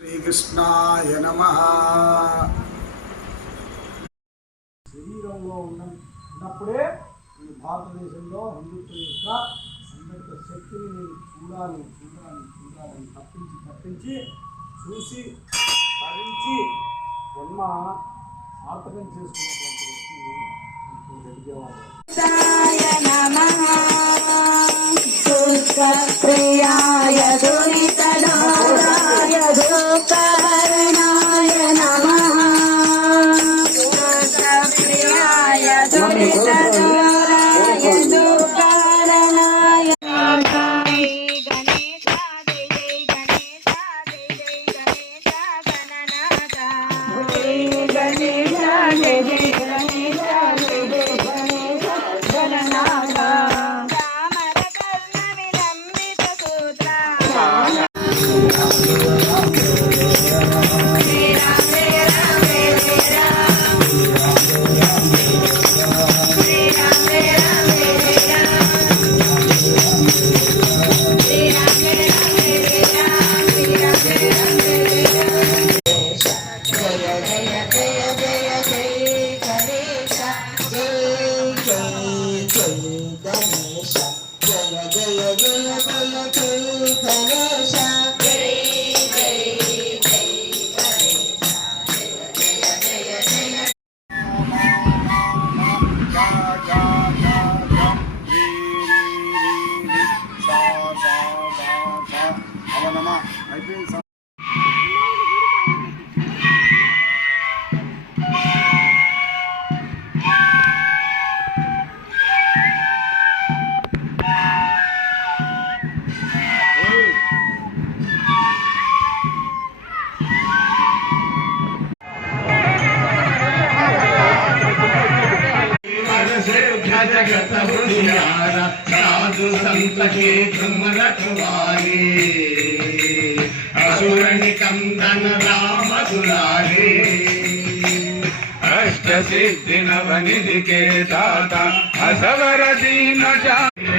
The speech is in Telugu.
శ్రీకృష్ణాయ నమః. శరీరంలో ఉన్నప్పుడే భారతదేశంలో హిందుత్వం యొక్క అంత శక్తిని నేను చూడాలని తప్పించి చూసి భరించి జన్మ సార్థకం చేసుకున్నటువంటి వ్యక్తి జరిగేవాడు. ప్రియాయ దురితనాయ దుఃఖహరణాయ నమః. ప్రియాయ దురితనాయ దుఃఖహరణాయ. जगत बुझियारा साधु संत के तुम रखवाले असुर निकंदन राम दुलारे अष्ट सिद्धि नवनिधि के दाता असवर दीन जाने